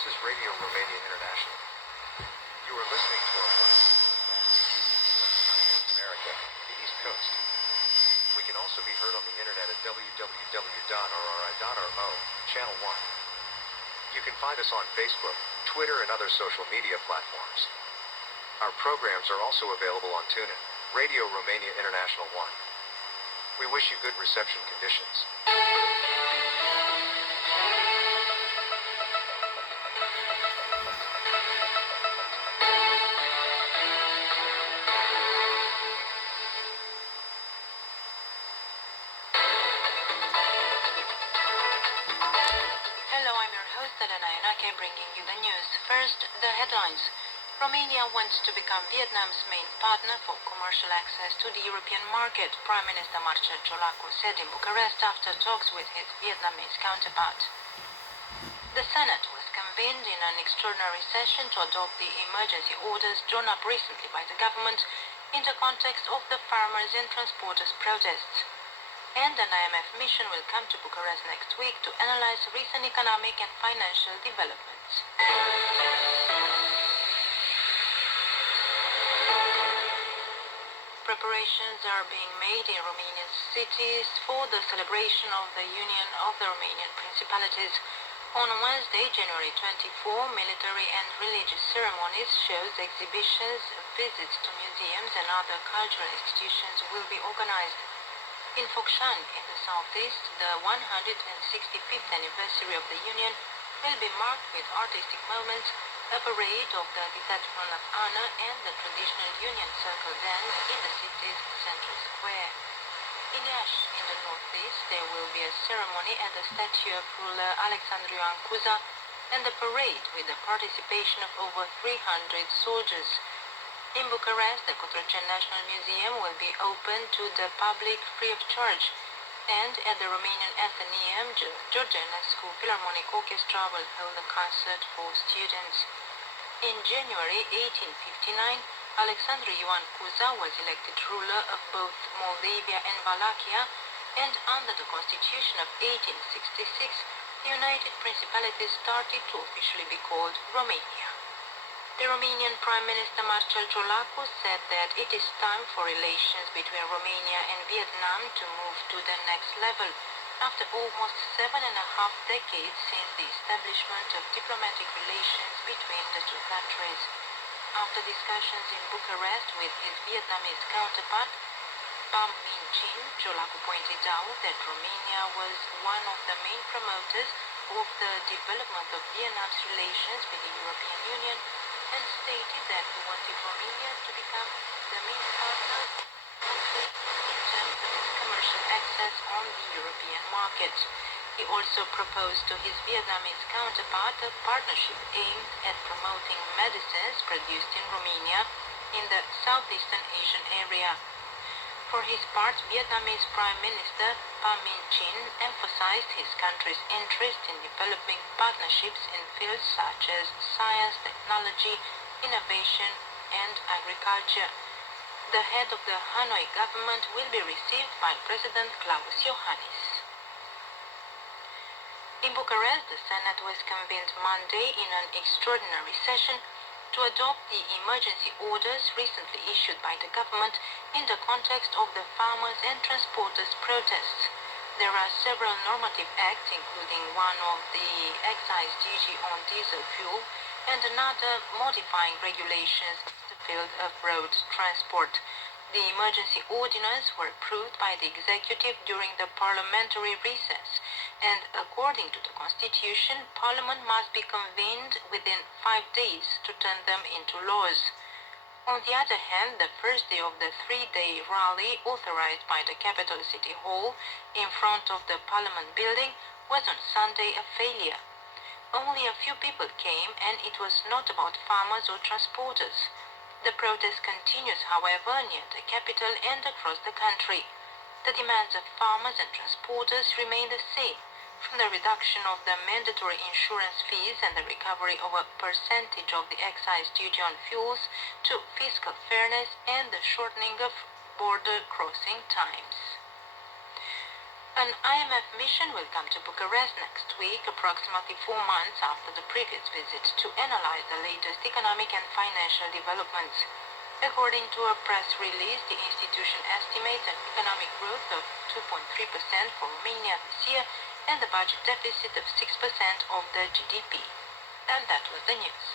This is Radio Romania International. You are listening to our one America, the East Coast. We can also be heard on the internet at www.rri.ro, Channel 1. You can find us on Facebook, Twitter, and other social media platforms. Our programs are also available on TuneIn, Radio Romania International 1. We wish you good reception conditions. Hello, I'm your host Elena Yanake, bringing you the news. First, the headlines. Romania wants to become Vietnam's main partner for commercial access to the European market, Prime Minister Marcel Ciolacu said in Bucharest after talks with his Vietnamese counterpart. The Senate was convened in an extraordinary session to adopt the emergency orders drawn up recently by the government in the context of the farmers' and transporters' protests. And an IMF mission will come to Bucharest next week to analyze recent economic and financial developments. Preparations are being made in Romanian cities for the celebration of the Union of the Romanian Principalities. On Wednesday, January 24, military and religious ceremonies, shows, exhibitions, visits to museums and other cultural institutions will be organized. In Focșani, in the southeast, the 165th anniversary of the Union will be marked with artistic moments, a parade of the Decathlon of Honor and the traditional Union Circle dance in the city's central square. In Iași, in the northeast, there will be a ceremony at the statue of ruler Alexandru Ioan Cuza and a parade with the participation of over 300 soldiers. In Bucharest, the Cotroceni National Museum will be open to the public free of charge, and at the Romanian Athenaeum, George Enescu Philharmonic Orchestra will hold a concert for students. In January 1859, Alexandru Ioan Cuza was elected ruler of both Moldavia and Wallachia, and under the Constitution of 1866, the United Principalities started to officially be called Romania. The Romanian Prime Minister Marcel Ciolacu said that it is time for relations between Romania and Vietnam to move to the next level, after almost 7.5 decades since the establishment of diplomatic relations between the two countries. After discussions in Bucharest with his Vietnamese counterpart, Pham Minh Chinh, Ciolacu pointed out that Romania was one of the main promoters of the development of Vietnam's relations with the European Union, and stated that he wanted Romania to become the main partner in terms of its commercial access on the European market. He also proposed to his Vietnamese counterpart a partnership aimed at promoting medicines produced in Romania in the Southeastern Asian area. For his part, Vietnamese Prime Minister Pham Minh Chinh emphasized his country's interest in developing partnerships in fields such as science, technology, innovation, and agriculture. The head of the Hanoi government will be received by President Klaus Iohannis. In Bucharest, the Senate was convened Monday in an extraordinary session to adopt the emergency orders recently issued by the government in the context of the farmers' and transporters' protests. There are several normative acts, including one of the excise duty on diesel fuel and another modifying regulations in the field of road transport. The emergency ordinances were approved by the executive during the parliamentary recess, and according to the Constitution, Parliament must be convened within 5 days to turn them into laws. On the other hand, the first day of the 3-day rally authorized by the capital city hall in front of the Parliament building was on Sunday a failure. Only a few people came, and it was not about farmers or transporters. The protest continues, however, near the capital and across the country. The demands of farmers and transporters remain the same, from the reduction of the mandatory insurance fees and the recovery of a percentage of the excise duty on fuels to fiscal fairness and the shortening of border crossing times. An IMF mission will come to Bucharest next week, approximately 4 months after the previous visit, to analyze the latest economic and financial developments. According to a press release, the institution estimates an economic growth of 2.3% for Romania this year and a budget deficit of 6% of the GDP. And that was the news.